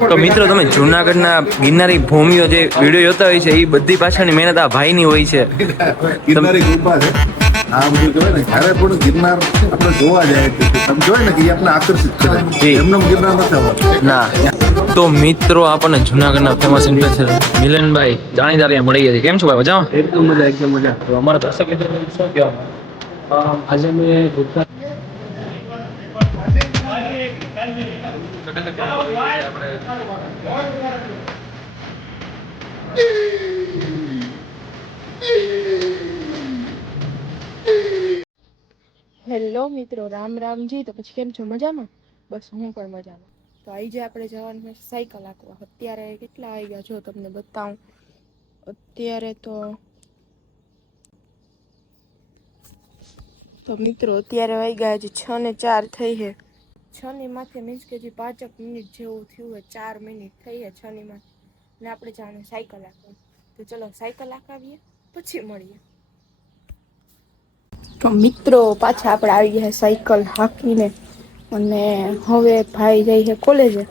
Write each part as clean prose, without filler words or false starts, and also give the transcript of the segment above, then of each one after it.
તો મિત્રો તમે જૂનાગઢના ગિરનારી ભૂમિઓ જે વિડીયો જોતા હોય છે એ બધી પાછળની મહેનત આ ભાઈની હોય છે. ગિરનારી ગુફા છે આ બધું કહેવાય ને જ્યારે પણ ગિરનાર આપણે જોવા જાય તમે જોયે ને કે એ આપણે આકર્ષિત કરે એમનો ગિરનાર નથી આવતો ના. તો મિત્રો આપણને જૂનાગઢના ફેમસ ઇન્ફ્લુએન્સર મિલનભાઈ જાણીતા અહીંયા મળી ગયા છે. કેમ છો ભાઈ? મજામાં? એકદમ મજા. તો અમારા દર્શક મિત્રોને શું કહેવા? આજે મેં ગુજરાત હેલો મિત્રો, રામ રામજી. તો પછી કેમ છો? મજામાં? બસ હું પણ મજામાં. તો આજે આપણે જવાનું છે સાયકલ હાંકવા. અત્યારે કેટલા આવી ગયા જો તમને બતાવું. અત્યારે તો મિત્રો અત્યારે આવી ગયા છે 6:04 થઈ છે. 6 ની માથે મીન્સ કે જે 5 મિનિટ જેવું થયું હોય, 4 મિનિટ થઈ છે 6 ની માથે. ને આપણે જવાનું સાયકલ હાંકવા. તો ચલો સાયકલ હાંકાવીએ, પછી મળીએ. તો મિત્રો પાછા આપણે આવી ગયા સાયકલ હાંકીને, અને હવે ભાઈ જાય છે કોલેજે.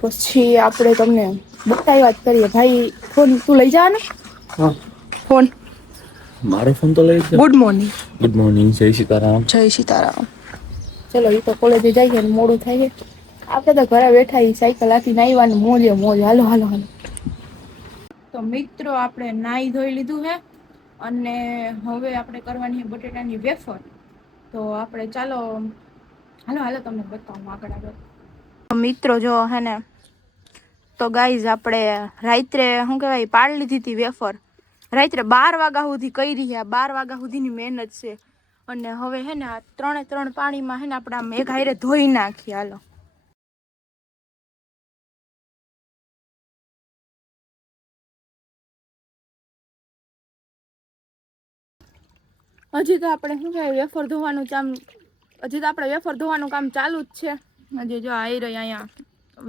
પછી આપણે તમને બતાવી વાત કરીએ. ભાઈ ફોન તું લઈ જા ને. હા, ફોન મારો ફોન તો લઈ જ. Good morning. Good morning. જય સીતારામ. જય સીતારામ. ચલો એ તો કોલેજે જાય છે ને મોડું થાય છે. આપણે તો ઘરે બેઠા એ સાયકલ હાંકીને આવ્યા, મોજે મોજ. હાલો હાલો હાલો. તો મિત્રો આપણે નાઈ ધોઈ લીધું છે, અને હવે આપણે કરવાની છે બટેટાની વેફર. તો આપણે ચાલો હાલો હાલો તમને બતાવું આગળ. મિત્રો જો હે ને, તો ગાઈઝ આપણે રાત્રે શું કહેવાય પાડી લીધી હતી વેફર. રાત્રે 12 વાગ્યા સુધી કરી છે. 12 વાગ્યા સુધીની મહેનત છે. અને હવે હે ને આ 3 પાણીમાં હે ને આપણે આમ એક હારે ધોઈ નાખીએ. હાલો. હજી તો આપણે શું કહેવાય વેફર ધોવાનું કામ ચાલુ જ છે. હજી જો આવી રહી અહીંયા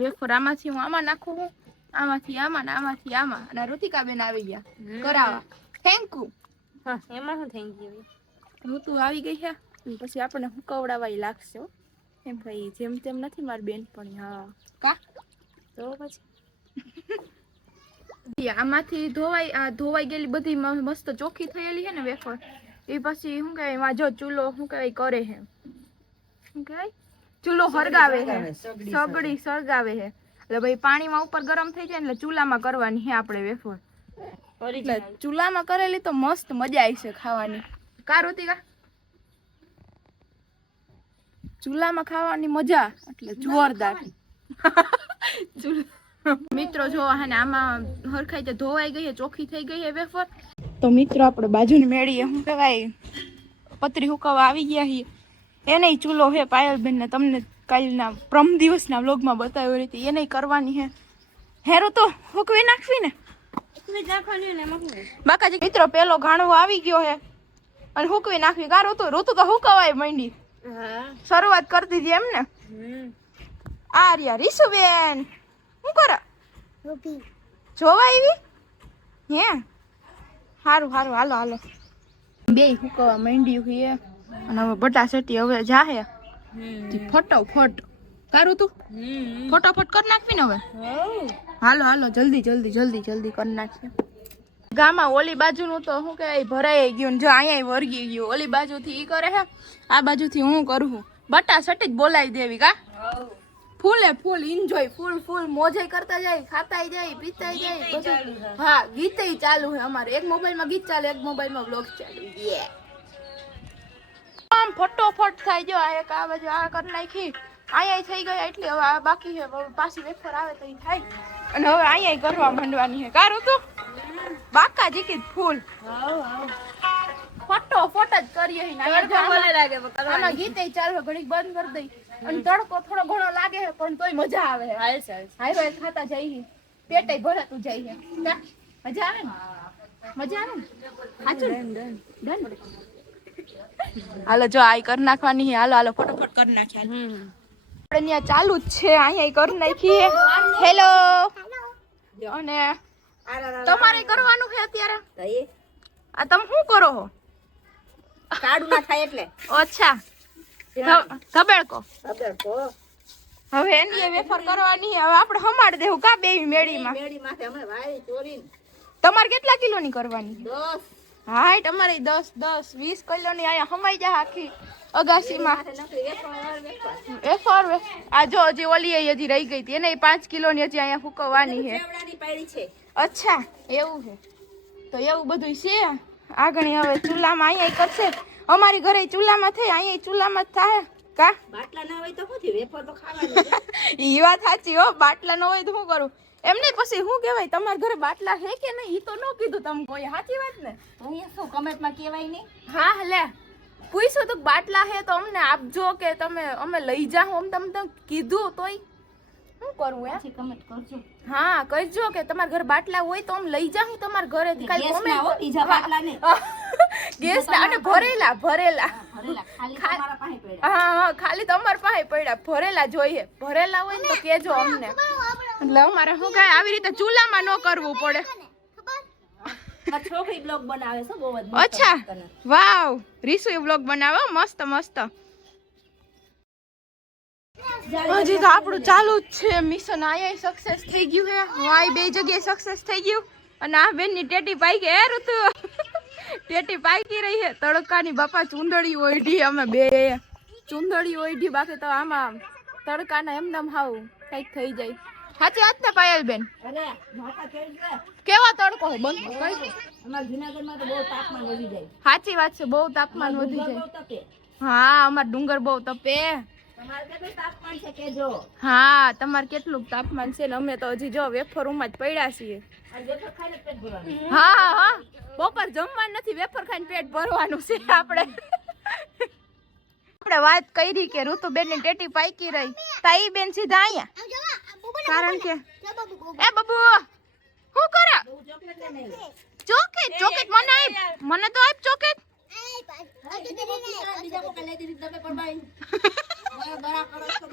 વેફર. આમાંથી હું આમાં નાખું છું, આમાંથી આમાં ને આમાંથી આમાં. અને ઋતિકાબેન આવી ગયા કરાવવા. Thank you. હા, એમાં શું થેન્ક યુ? ઋતુ આવી ગઈ છે પછી આપણને હુકવડાવા લાગશે. એમ ભાઈ જેમ તેમ નથી મારી બેન પણ. હા કા તો પછી આમાંથી ધોવાઈ ગયેલી બધી મસ્ત ચોખ્ખી થયેલી છે ને વેફર, એ પછી શું કહેવાય એમાં જો ચૂલો શું કહેવાય કરે છે, શું કહેવાય ચૂલો સળગાવે છે, સગડી સળગાવે છે. એટલે ભાઈ પાણીમાં ઉપર ગરમ થઈ જાય એટલે ચૂલામાં કરવાની છે આપણે વેફર. એટલે ચૂલામાં કરેલી તો મસ્ત મજા આવી છે ખાવાની. કા ઋતિકા? ચૂલામાં ખાવાની મજા એટલે જોરદાર. મિત્રો જો હે ને આમાં હરખાઈ તે ધોવાઈ ગઈ છે, ચોખ્ખી થઈ ગઈ છે વેફર. તો મિત્રો આપણે બાજુની મેળીએ શું કહેવાય પતરી હુકવવા આવી ગયા છીએ. એને ચૂલો હે પાયલબેન ને તમને કાલના પ્રમ દિવસના વ્લોગમાં બતાવી હતી, એને કરવાની છે. હેરું તો હુકવી નાખવી ને બાકાજી. મિત્રો પેલો ઘાણવો આવી ગયો છે અને હુકવી નાખવી. કા ઋતુ તો હુકવાય માંડી. શરૂઆત કરી દીધી એમ ને. આર્યા રીસુબેન શું કરો? જોવા આવી હે? સારું સારું હાલો હાલો. બે હુકવા માંડ્યું છે અને હવે બટાસટી હવે જાહે ફટોફટ. તારું તું ફટોફટ કરી નાખવી ને હવે. હાલો હાલો જલ્દી જલ્દી જલ્દી જલ્દી કરી નાખીએ. ગામમાં ઓલી બાજુનું તો શું કહેવાય ભરાઈ ગયું ને જો અહીંયા વર્ગી ગયું. ઓલી બાજુથી ઈ કરે છે, આ બાજુથી હું કરું છું. બટાસટી જ બોલાવી દેવી. કા ફૂલે ફૂલ એન્જોય, ફૂલ મોજે કરતા જાય, ખાતાય જાય, પીતાય જાય બધું. હા ગીતે ચાલુ છે અમારે. એક મોબાઈલમાં ગીત ચાલે, એક મોબાઈલમાં વ્લોગ ચાલુ. આમ ફટોફટ થાય. જો આ એક આ બાજુ આ કરી નાખી, અહીંયા થઈ ગયા એટલે હવે આ બાકી છે. પાછી વેફર આવે તો ઈ થાય અને હવે અહીંયા કરવા માંડવાની છે. કારું તું બાકા જીકી ફૂલ ફટોફટ જ કરીએ. આમાં ગીતે ચાલુ ઘડીક બંધ કરી દઈ અને તડકો થોડો ઘણો લાગે છે પણ તોય મજા આવે. હાય ખાતા જઈએ, પેટે ભરાતું જાય છે. મજા આવે ને? મજા આવે ને? સાચું ડન. હાલો જો આ કરી નાખવાની. હાલો હાલો ફટોફટ કરી નાખીએ. આપણે ત્યાં ચાલુ જ છે, અહીંયા કરી નાખીએ. હેલો. અને તમારે કરવાનું છે અત્યારે? આ તમે શું કરો છો? કાડું ના થાય એટલે. અચ્છા ધબેડકો. હવે એની એ વેફર કરવાની હવે આપણે હમાડ દેવું કા બે મેળીમાં મેળી માથે હમણાં વાળી ચોરીને તમારે કેટલા કિલોની કરવાની 10 હા તમારે 10-20 કિલોની અહીંયા હમાઈ જાય આખી અગાસીમાં નકરી વેફર વેફર આ જો હજી ઓલી હજી રહી ગઈ હતી એને 5 કિલોની હજી અહીંયા ફૂકવવાની છે ચેવડાની પાડી છે અચ્છા એવું છે તો એવું બધું છે આગળ હવે ચૂલામાં અહીંયા કરશે અમારી ઘરે ચૂલામાં થઈ અહીંયા ચૂલામાં જ થાય કા બાટલા ના હોય તો શું થયું વેફર તો ખાવાની છે. ઈ વાત સાચી હો બાટલા ન હોય તો શું કરું એમને પછી શું કહેવાય તમારા ઘરે બાટલા છે કે નહીં ઈ તો ન કીધું તમે કોઈ સાચી વાત ને અહીંયા શું કમેન્ટમાં કહેવાય નહીં હા લે પૂછ્યું તો બાટલા હે તો અમને આપજો કે તમે અમે લઈ જાઓ અમ તમે કીધું તોય શું કરવું હે પછી કમેન્ટ કરજો હા કહેજો કે તમારા ઘરે બાટલા હોય તો અમે લઈ જાઉં તમારા ઘરેથી કાઈ ગેસ ના હો બીજા બાટલા નહીં ગેસ ના અને ભરેલા ભરેલા ખાલી તમારા પાસે પડ્યા હા ખાલી તમારા પાસે પડ્યા ભરેલા જોઈએ ભરેલા હોય ને તો કેજો અમને એટલે અમારે શું કાંઈ આવી રીતે ચૂલામાં ન કરવું પડે આ છોકરી બ્લોગ બનાવે છે બહુ જ મસ્ત અચ્છા મસ્તના. વાવ રીસુ વ્લોગ બનાવો મસ્ત મસ્ત હજી તો આપણું ચાલુ જ છે મિશન આયા સક્સેસ થઈ ગયું હે વાય બે જગ્યાએ સક્સેસ થઈ ગયું અને આ બેન ની ટેટી પાઈ કે ઋતુ ટેટી પાકી રહી હે તડકાની બાપા ચૂંદડી ઓઢી અમે બે ચૂંદડી ઓઢી બાકી તો આમાં તડકાના એમનેમ હાવ કઈક થઈ જાય સાચી વાત ને પાયલ બેન અરે માથા ચડી જાય કેવા તડકો હે બંધ કઈ દો અમારા જૂનાગઢમાં તો બહુ તાપમાન વધી જાય સાચી વાત છે બહુ તાપમાન વધી ડુંગર જાય બહુ તપે હા અમાર ડુંગર બહુ તપે તમારે કેટલું તાપમાન છે કેજો હા તમારે કેટલું તાપમાન છે ને અમે તો હજી જો વેફર માં જ પડ્યા છીએ આ વેફર ખાઈને પેટ ભરવાનું હા હા બપોર જમવાનું નથી વેફર ખાઈને પેટ ભરવાનું છે આપણે વાત કરી કે ઋતુબેન ની ટેટી પાકી રહી તાઈ બેન સીધા અહીંયા કારણ કે એ બબુ શું કરે ચોકેટ ચોકેટ મને આપ મને તો આપ ચોકેટ બીજા કોઈ લઈ દીધી તમે પણ ભાઈ ગળા કરો છો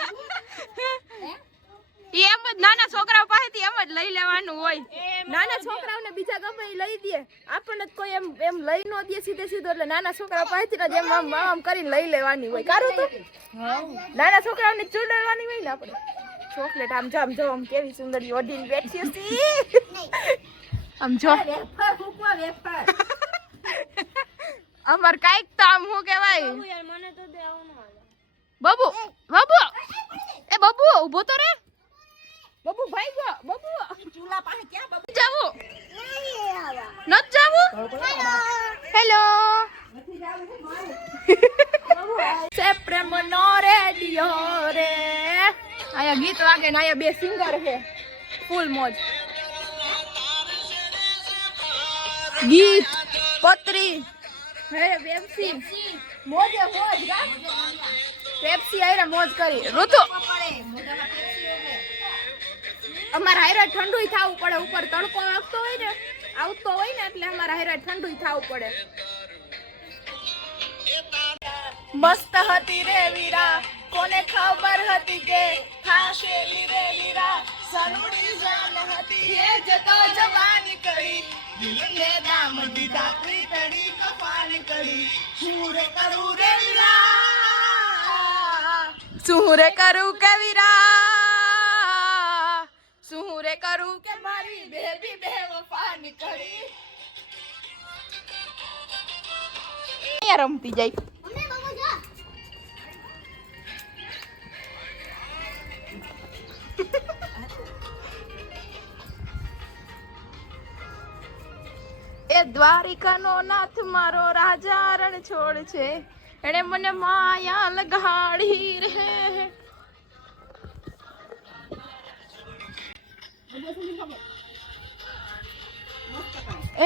એમ જ નાના છોકરાઓ પાસેથી એમ જ લઈ લેવાનું હોય નાના છોકરાઓને બીજા ગમે ઈ લઈ દે આપણને કોઈ એમ એમ લઈ નો દે સીધે સીધો એટલે નાના છોકરા પાસેથી જ એમ આમ આમ કરીને લઈ લેવાની હોય કારું તો નાના છોકરાઓને ચૂડવાની હોય ને આપણે ચોકલેટ આમ જો આમ કેવી સુંદરી ઓઢીને બેઠી હતી આમ જો વેફર ફૂકવા વેફર અમાર કાઈક તો આમ શું કહેવાય યાર મને તો દેવાનું હાલે બબુ બબુ એ બબુ ઊભો તો રે બબુ ભાઈ ગયો બબુ ચૂલા પાસે ક્યાં બબુ જાવું નત જાવું હેલો સે પ્રેમ નો રેડિયો રે આયા ગીત વાગે ને આયા બે સિંગર છે ફૂલ મોજ ગીત પત્રી હે પેપ્સી મોજે મોજ ગા પેપ્સી આયરા મોજ કરી ઋતુ અમારા હાયરા ઠંડુય થાવું પડે ઉપર તડકો આવતો હોય ને એટલે અમારા હાયરા ઠંડુય થાવું પડે મસ્ત હતી રે વીરા કોને ખબર હતી કે થાશે રે વીરા સરુડી જાન હતી એ જતો જવાન કરી દિલને દામ દીધા ત્રિકડી કફાન કરી શું રે કરું રે વીરા શું રે કરું કે વીરા શું રે કરું કે મારી બેબી બેવફા નીકળી અહીંયા રમતી જાય એ દ્વારિકાનો નાથ મારો રાજા રણ છોડ છે એને મને માયા લગાડી રે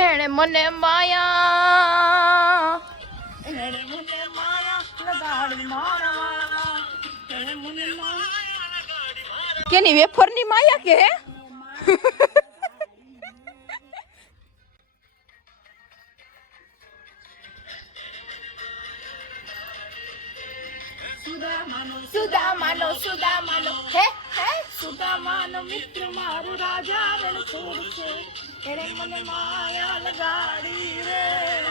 એને મને માયા લગાડી મારા કેની વેફર ની માયા કે સુદામાનો હે સુદામાનો મિત્ર મારો રાજા રણ છોડ છે એને મને માયા લગાડી રે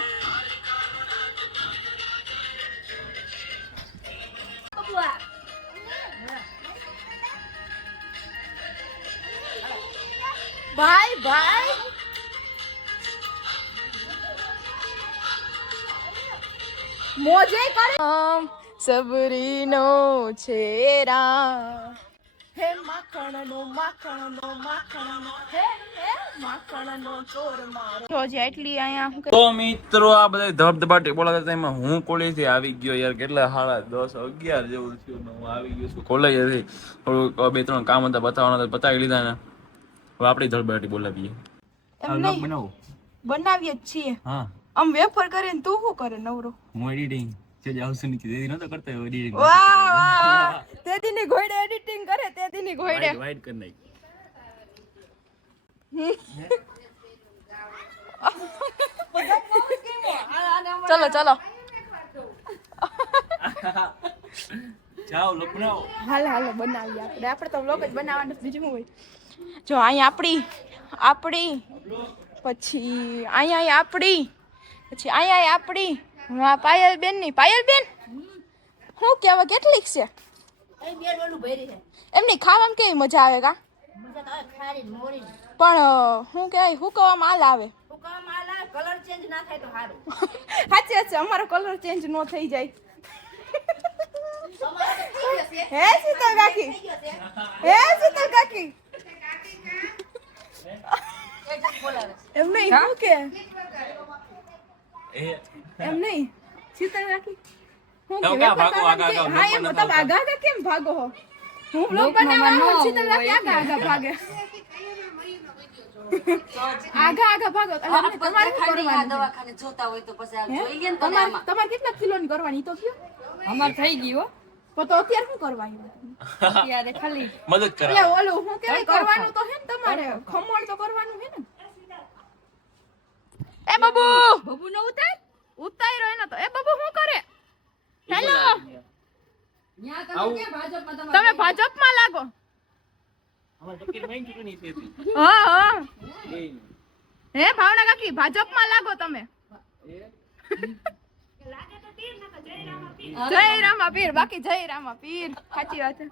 ભાઈ મોજે કરે સબરીનો છેરા હે માખણનો હે માખણનો ચોર મારો તો જે એટલી અહીંયા શું તો મિત્રો આ બધા ધબધબાટી બોલાતા હતા એમાં હું કોલેજથી આવી ગયો યાર કેટલા 10:30-11 જેવું થયું ને હું આવી ગયો છું કોલેજથી થોડુંક 2-3 કામ હતા બતાવવાના હતા પતાવી લીધા ને હવે આપણી ધબધબાટી બોલાવીએ એમ નહીં બનાવીએ જ છીએ હા આમ વેફર કરીને તું શું કરે નવરો હું એડિટિંગ જે આવશે નીચે દેદી નતો કરતો એડિટિંગ વાહ તેદીની ઘોડે એડિટિંગ કરે તેદીની ઘોડે વાઈટ કરી નાખ ચલો જાઓ લપનાઓ હાલો બનાવીએ આપણે તો વ્લોગ જ બનાવવાનું છે, બીજું શું હોય જો અહીંયા આપણી પછી અહીંયા આપણી હા પાયલબેન શું કહેવા કેટલીક છે એમની ખાવામાં કેવી મજા આવે કા પણ શું કહેવાય હુકવામાં હાલ આવે કલર ચેન્જ ના થાય તો સારું. સાચી અમારો કલર ચેન્જ ન થઈ જાય હે શીતલ કાકી એમ નહીં શું કે એમ નહીં શીતલ કાકી હું કે હા એમ તમે આગા કેમ ભાગો હો હું બ્લોગ બનાવવાનો શીતલ કાકી આગા ભાગે આગા ભાગો તમારે શું કરવાનું દવાખાને જોતા હોય તો પછી આ જોઈએ ને તમારે કેટલા કિલોની કરવાની તો કયો અમાર થઈ ગયું તો અત્યારે શું કરવાનું અત્યારે ખાલી મદદ એટલે કરાવો ઓલું હું કેવાય કરવાનું તો હે ને તમારે ખમણ તો કરવાનું હે ને એ બાબુ નો ઉતાર્યો એનો તો એ બાબુ શું કરે હેલો તમે ભાજપમાં લાગો હા હે ભાવના કાકી ભાજપમાં લાગો તમે જય રામા પીર બાકી જય રામા પીર સાચી વાત છે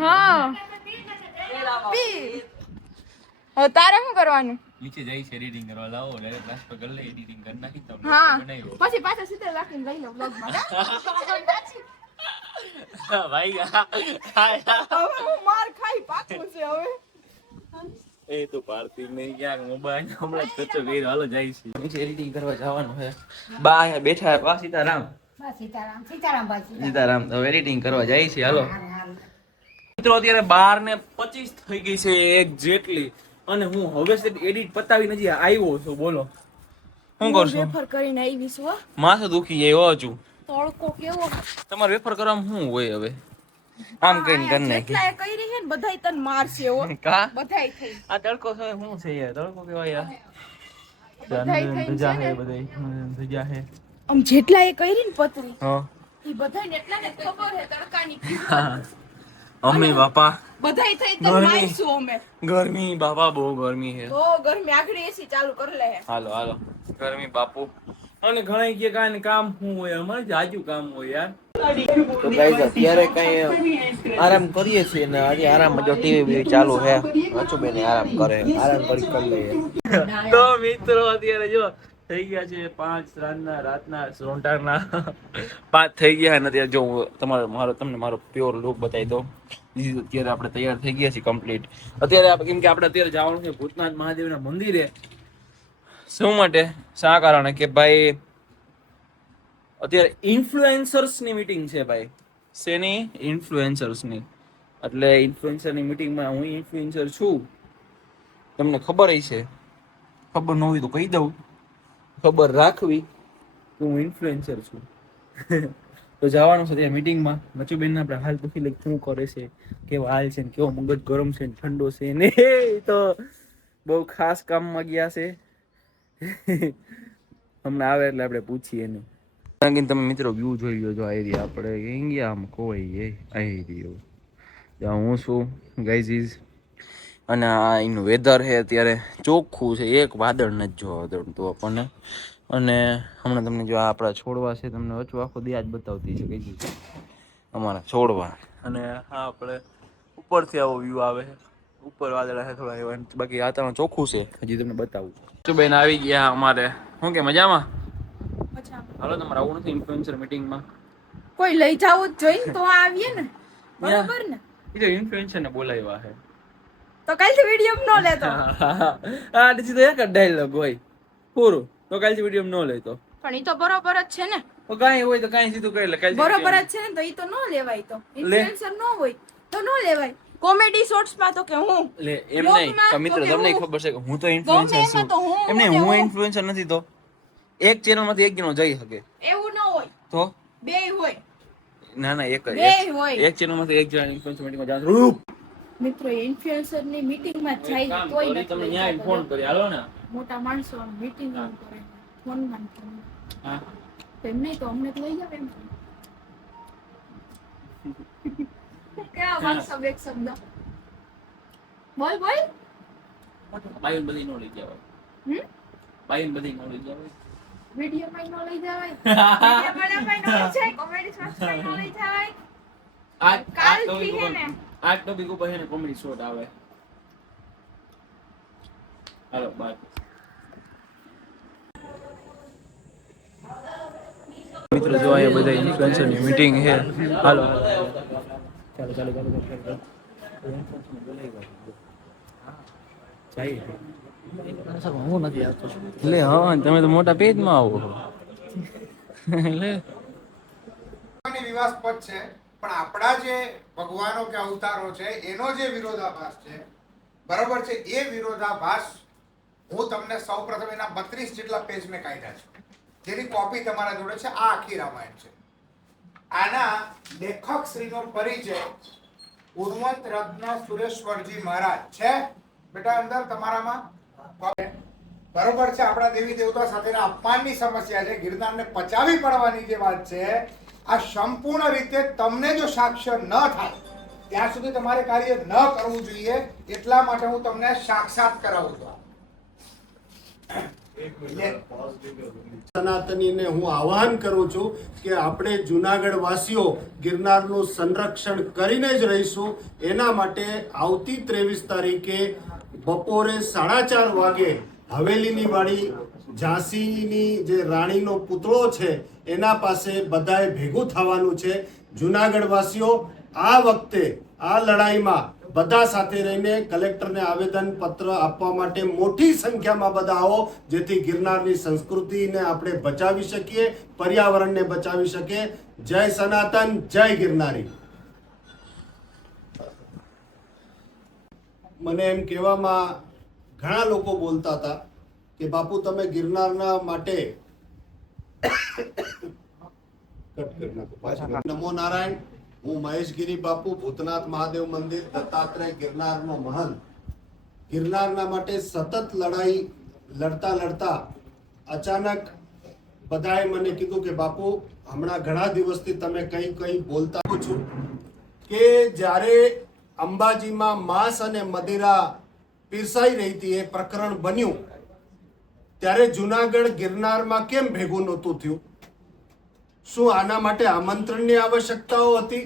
હા પીર હવે તારે શું કરવાનું નીચે જઈ છે એડિટિંગ કરવા લાવો ડાયરેક્ટ ક્લાસ પર કરી લે એડિટિંગ કરી નાખી તો હા બનાવ્યો પછી પાછા સીધે રાખીને લઈ લો બ્લોગમાં ભાઈ હવે હું માર ખાઈ પાછું છે હવે એ તો પાર્ટી નહીં ક્યાંક મોબાઈલ હમણાં જ ટચો કર્યો હાલો જાય છે નીચે એડિટિંગ કરવા જવાનું છે બા અહીંયા બેઠા બા સીતારામ તો એડિટિંગ કરવા જાય છે હાલો મિત્રો અત્યારે 12:25 થઈ ગઈ છે એક જેટલી અને હું હવે એડિટ પતાવી નથી આવ્યો છું બોલો શું કરશો વેફર કરીને આવી છું માથું દુખી જાય હો હજુ તડકો કેવો તમારે વેફર કરવામાં શું હોય હવે આમ કઈને કરી નાખી કેટલા એ કરી છે ને બધાય તને મારશે હો કા બધાય થઈ આ તડકો છે શું છે યાર તડકો કેવાય યાર બધાય થઈ ધજા છે હે ને બધાય ધજા હે આમ જેટલા એ કરી ને પતરી હા ઈ બધાય એટલા ને ખબર હે તડકાની અમ્મી બાપા બધાય થઈ તને ગરમી. મારશું અમે ગરમી બાપા બહુ ગરમી છે ઓ ગરમી આગળ એસી ચાલુ કરી લે હાલો ગરમી બાપુ અને ઘણા કે કાંઈ કામ શું હોય અમારે જાજુ કામ હોય યાર તો ગાઈઝ અત્યારે કઈ આરામ કરીએ છીએ ને આજે આરામ જો ટીવી ચાલુ છે અચુબેન આરામ કરે આરામ કરી લઈએ તો મિત્રો અત્યારે જો થઈ ગયા છે 5 રાતના સોંટારના 5 થઈ ગયા અને અત્યારે જો હું તમને મારો પ્યોર લુક બતાવી દઉં અત્યારે આપણે તૈયાર થઈ ગયા છીએ કમ્પ્લીટ અત્યારે કેમ કે આપણે અત્યારે જવાનું છે ભૂતનાથ મહાદેવના મંદિરે શું માટે શા કારણે કે ભાઈ અત્યારે ઇન્ફ્લુએન્સર્સની મીટિંગ છે ભાઈ શેની ઇન્ફ્લુએન્સર્સની એટલે ઇન્ફ્લુએન્સરની મીટિંગમાં હું ઇન્ફ્લુએન્સર છું તમને ખબર હશે ખબર ન હોય તો કહી દઉં ખબર રાખવી કે હું ઇન્ફ્લુએન્સર છું તો જવાનું છે ત્યાં મીટિંગમાં નચુબેન આપણે હાલ પૂછી લઈ શું કરે છે કેવો હાલ છે ને કેવો મગજ ગરમ છે ને ઠંડો છે ને એ તો બહુ ખાસ કામમાં ગયા છે હમણાં આવે એટલે આપણે પૂછીએ એને કારણ કે તમે મિત્રો વ્યૂ જોઈ લો જો આવી રહ્યા આપણે ઇન્ડિયામાં કોઈ એ આવી રહ્યો જ્યાં હું છું ગાઈઝ અને આ એનું વેધર છે અત્યારે ચોખ્ખું છે એક વાદળ નથી જોવા વાદળ તો આપણને અને હમણાં તમને જો આપણા છોડવા છે તમને વચ્ચે આખો દી જ બતાવતી છે કઈ અમારા છોડવા. અને હા આપણે ઉપરથી આવો વ્યૂ આવે છે. ઉપર વાદળા છે થોડા એવા, બાકી વાતાવરણ ચોખ્ખું છે. હજી તમને બતાવું. બેન આવી ગયા અમારે. શું કે મજામાં? હાલો તમારે આવું નથી ઇન્ફ્લુએન્સર મીટિંગમાં? કોઈ લઈ જાવું જ જોઈએ તો આવીએ ને, બરોબર ને? એ તો ઇન્ફ્લુએન્સર ને બોલાવ્યા છે. તો કાલથી વિડીયો ન લેતો. હા ડીસી તો એક જ ડાયલોગ હોય પૂરું. તો કાલથી વિડીયો ન લેતો. પણ ઈ તો બરોબર જ છે ને. તો કાંઈ હોય તો કાંઈ સીધું કહી લે. બરોબર જ છે ને, તો ઈ તો ન લેવાય. તો ઇન્ફ્લુએન્સર ન હોય તો ન લેવાય. કોમેડી શોર્ટ્સ માં તો કે હું લે એમ નહીં. તો મિત્રો તમને ખબર છે કે હું તો ઇન્ફ્લુએન્સર છું. એમ નહીં, હું ઇન્ફ્લુએન્સર નથી. તો એક ચેનલ માંથી એક જણો જઈ શકે એવું ન હોય, તો બેય હોય. ના ના એક બેય હોય. એક ચેનલ માંથી એક જણ ઇન્ફ્લુએન્સર મીટિંગમાં જાણ રૂપ મિત્રો ઇન્ફ્લુએન્સર ની મીટિંગ માં જાય કોઈ નથી તમને લઈ ન્યાય જતો. ફોન કરી હાલો ને. મોટા માણસો મીટિંગ કરે ફોન માં હા તો એમ નહીં તો અમને તો લઈ જાવ એમ. કેવા માણસો એક શબ્દ બોલ બોલ. બાઈન બધી નો લઈ જવાય. બાઈન બધી નો લઈ જવાય. વિડિયો માં ન લઈ જવાય. વિડિયો માં ન લઈ જાય. કોમેડી શોર્ટ્સ માં ન લઈ જવાય. કાલ થી હે ને આ ટોપિક ઉપર છે ને કોમેડી શોટ આવે. હાલો બાય. મિત્રો જો અહીંયા બધા ઇન્ફ્લુએન્સર ની મીટિંગ છે. હાલો ચાલો ચાલો ચાલો લે હા તમે તો મોટા પેજ માં આવો લે. વિવાદસ્પદ છે, પણ આપણા જે ભગવાનો કે અવતારો છે એનો જે વિરોધાભાસ છે, બરોબર છે, એ વિરોધાભાસ હું તમને સૌપ્રથમ એના 32 જેટલા પેજ મેં કાઢ્યા છે, જેની કોપી તમારા જોડે છે. આ આખી રામાયણ છે. આના લેખક શ્રીનો પરિચય ઉર્વંત રત્ન સુરેશ્વરજી મહારાજ છે. બેટા અંદર તમારામાં બરોબર છે. આપણા દેવી દેવતા સાથેના અપમાનની સમસ્યા છે, ગિરનારને પચાવી પડવાની જે વાત છે, આ સંપૂર્ણ રીતે તમને જો સાક્ષર ન થાય ત્યાં સુધી તમારે કાર્ય ન કરવું જોઈએ. એટલા માટે હું તમને સાક્ષાત કરાવું છું. સનાતનીને હું આહ્વાન કરું છું કે આપણે જુનાગઢ વાસીઓ ગિરનારનું સંરક્ષણ કરીને જ રહીશું. એના માટે આવતી 23 તારીખે બપોરે 4:30 વાગે હવેલીની વાડી ઝાંસીની જે રાણીનો પુતળો છે એના પાસે બધાએ ભેગું થવાનું છે. જુનાગઢ વાસીઓ આ વખતે આ લડાઈમાં બધા સાથે રહીને કલેક્ટરને આવેદન પત્ર આપવા માટે મોટી સંખ્યામાં બધા આવો, જેથી ગિરનારની સંસ્કૃતિને આપણે બચાવી શકીએ, પર્યાવરણને બચાવી શકીએ. જય સનાતન, જય ગિરનારી. મને એમ કહેવામાં ઘણા લોકો બોલતા હતા કે બાપુ તમે ગિરનારના માટે નમો નારાયણ. હું મહેશગીરી બાપુ, ભૂતનાથ મહાદેવ મંદિર, દત્તાત્રેય ગિરનારનો મહંત. ગિરનારના માટે સતત લડાઈ લડતા અચાનક બધાએ મને કીધું કે બાપુ હમણાં ઘણા દિવસથી તમે કંઈ બોલતા છું કે જ્યારે અંબાજીમાં માંસ અને મદિરા પીરસાઈ રહી હતી, એ પ્રકરણ બન્યું ત્યારે જુનાગઢ ગિરનારમાં કેમ ભેગું નહોતું થયું? શું આના માટે આમંત્રણની આવશ્યકતાઓ હતી?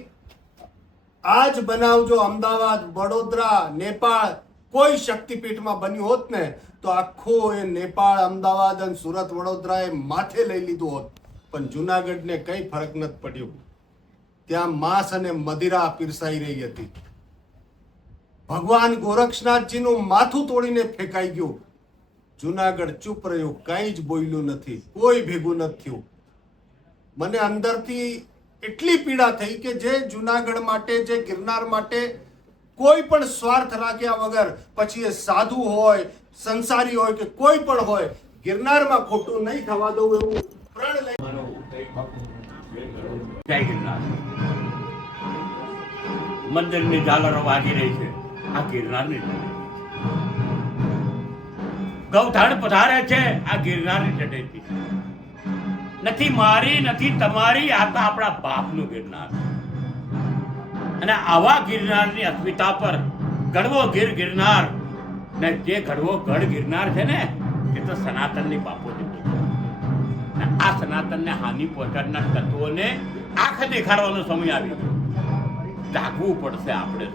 આ જ બનાવ જો અમદાવાદ, વડોદરા, નેપાળ કોઈ શક્તિપીઠમાં બન્યું હોત ને તો આખું એ નેપાળ, અમદાવાદ અને સુરત, વડોદરા એ માથે લઈ લીધું હોત. પણ જુનાગઢને કંઈ ફરક નથી પડ્યું. ત્યાં માંસ અને મદિરા પીરસાઈ રહી હતી. ભગવાન ગોરક્ષનાથજીનું માથું તોડીને ફેંકાઈ ગયું. જુનાગઢ ચૂપ રહ્યું, કંઈ જ બોલ્યું નથી, કોઈ ભેગું નથી થયું. મને અંદરથી એટલી પીડા થઈ કે જે જુનાગઢ માટે, જે ગિરનાર માટે કોઈ પણ સ્વાર્થ રાખ્યા વગર, પછી એ સાધુ હોય, સંસારી હોય કે કોઈ પણ હોય, ગિરનારમાં ખોટું નહીં થવા દઉં એવું પ્રણ લઈ. જય ગિરનાર. મંદિરની ઝાલરો વાગી રહી છે આ ગિરનારની. ગૌધન પધારે છે આ ગિરનારની જડેથી. નથી મારી, નથી તમારી, આ તો આપણા બાપનું ગિરનાર. અને આવા ગિરનારની અસ્મિતા પર ગઢવો ગિરનાર ને જે ગઢવો ગઢ ગિરનાર છે ને એ તો સનાતનની બાપો દીધી. આ સનાતનને હાનિ પહોંચાડનાર તત્વોને આંખ દેખાડવાનો સમય આવી ગયો. જાગવું પડશે આપણે.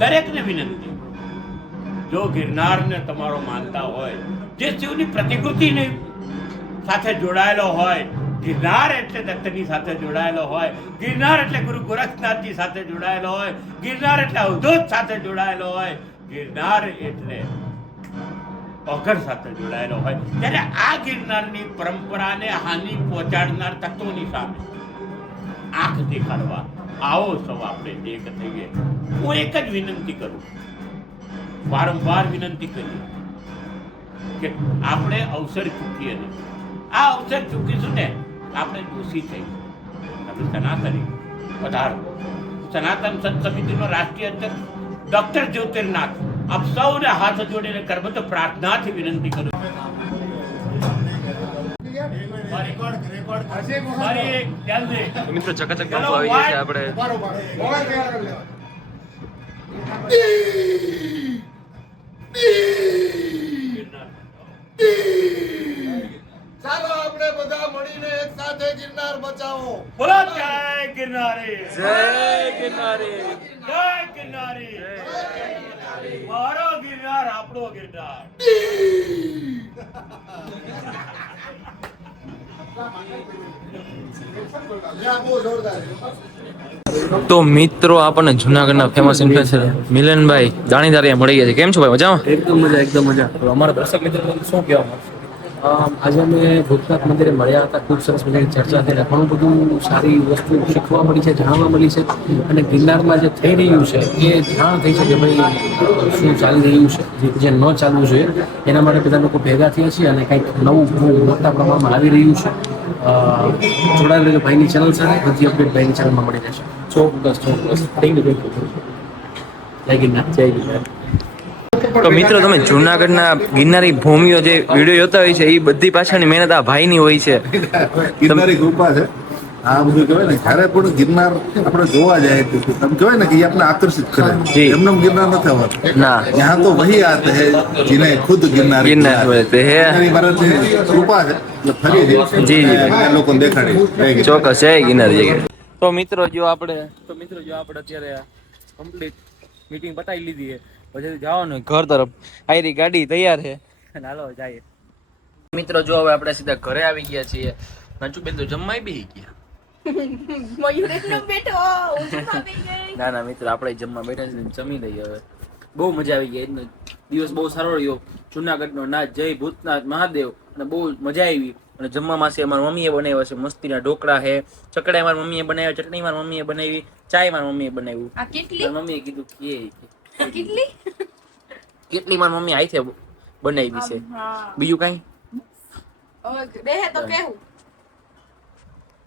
દરેકને વિનંતી, જો ગિરનારને તમારો માનતા હોય, જે શિવની પ્રતિકૃતિની સાથે જોડાયેલો હોય, ગિરનાર એટલે દત્તની સાથે જોડાયેલો હોય, ગિરનાર એટલે ગુરુ ગોરખનાથજી સાથે જોડાયેલો હોય, ગિરનાર એટલે અવધૂત સાથે જોડાયેલો હોય, ગિરનાર એટલે ઓઘડ સાથે જોડાયેલો હોય, ત્યારે આ ગિરનારની પરંપરાને હાનિ પહોંચાડનાર તત્વોની સામે આંખ દેખાડવા આવો સૌ આપણે એક થઈએ. હું એક જ વિનંતી કરું, વારંવાર વિનંતી કરી કે આપણે અવસર ચૂકીએ નહીં. આ અવસર ચૂકીશું ને આપણે દોષી થઈ. આપણે સનાતની પધારો. સનાતન સંત સમિતિનો રાષ્ટ્રીય અધ્યક્ષ ડોક્ટર જ્યોતિર્નાથ આપ સૌને હાથ જોડીને કરબદ્ધ પ્રાર્થનાથી વિનંતી કરું. મિત્રો ચકાચક બાપુ આવી ગયા છે આપણે. ચાલો આપણે બધા મળીને એક સાથે ગિરનાર બચાવો. બોલો જય ગિરનારી, જય ગિરનારી, જય ગિરનારી, મારો ગિરનાર આપણો ગિરનાર. બહુ જોરદાર. તો મિત્રો આપણને જુનાગઢના ફેમસ ઇન્ફ્લુએન્સર મિલનભાઈ દાણીદાર અહીંયા મળી ગયા છે. કેમ છો ભાઈ, મજામાં? એકદમ મજા. તો અમારા દર્શક મિત્રો શું કહેવા માંગશો? આજે અમે ભૂતનાથ મંદિરે મળ્યા હતા. ખૂબ સરસ મજાની ચર્ચા થઈ, ઘણું બધું સારી વસ્તુ શીખવા મળી છે, જાણવા મળી છે. અને ગિરનારમાં જે થઈ રહ્યું છે એ જાણ થઈ છે કે ભાઈ શું ચાલી રહ્યું છે, જે ન ચાલવું જોઈએ. એના માટે બધા લોકો ભેગા થયા છીએ અને કંઈક નવું મોટા પ્રમાણમાં આવી રહ્યું છે. જોડાયેલ રહેજો ભાઈની ચેનલ સાથે, બધી અપડેટ ભાઈની ચેનલમાં મળી રહેશે. ચોક્કસ. Thank you. જય ગિરનાર, જય ગિરનાર. તો મિત્રો તમે જુનાગઢના ગિરનારી ભૂમિઓ જે વિડીયો જોતા હોય છે એ બધી પાછળની મહેનત આ ભાઈની હોય છે. ગિરનારી કૃપા છે. આ બધું કહેવાય ને, જ્યારે પણ ગિરનાર આપણે જોવા જાય તો તમે કહેવાય ને કે એ આપણે આકર્ષિત કરે. જી. એમને ગિરનાર નથી હોતું. ના, यहाँ तो वही आते हैं जिन्हें खुद गिरनार गिरनार बोलते हैं. हमारी भारत में कृपा है जो फरी જી, જી. लोगों देखाड़ी ચોક્કસ જય ગિરનાર જગ્યાએ. તો મિત્રો જો આપણે અત્યારે કમ્પ્લીટ મીટિંગ પતાવી લીધી છે, પછી જવાનું ઘર તરફ. આયરી ગાડી તૈયાર છે અને હાલો જાય. મિત્રો જો હવે આપણે સીધા ઘરે આવી ગયા છીએ. નચુબેન તો જમવાય બેસી ગયા. મયુર એટલો બેઠો હું જમવા બેસી ગઈ. ના મિત્રો આપણે જમવા બેઠા છીએ, જમી લઈએ હવે. બહુ મજા આવી ગઈ. આજનો દિવસ બહુ સારો રહ્યો. જુનાગઢનો નાથ જય ભૂતનાથ મહાદેવ અને બહુ મજા આવી. અને જમવામાં છે અમારી મમ્મીએ બનાવ્યા છે મસ્તીના ઢોકળા છે, ચકડા મારી મમ્મીએ બનાવ્યા, ચટણી મારી મમ્મીએ બનાવી, ચાય મારી મમ્મીએ બનાવ્યું. આ કેટલી મમ્મીએ કીધું કેટલી કેટલી મારી મમ્મી હાથે બનાવી છે. હા બીજું કઈ હવે રહે તો કેવું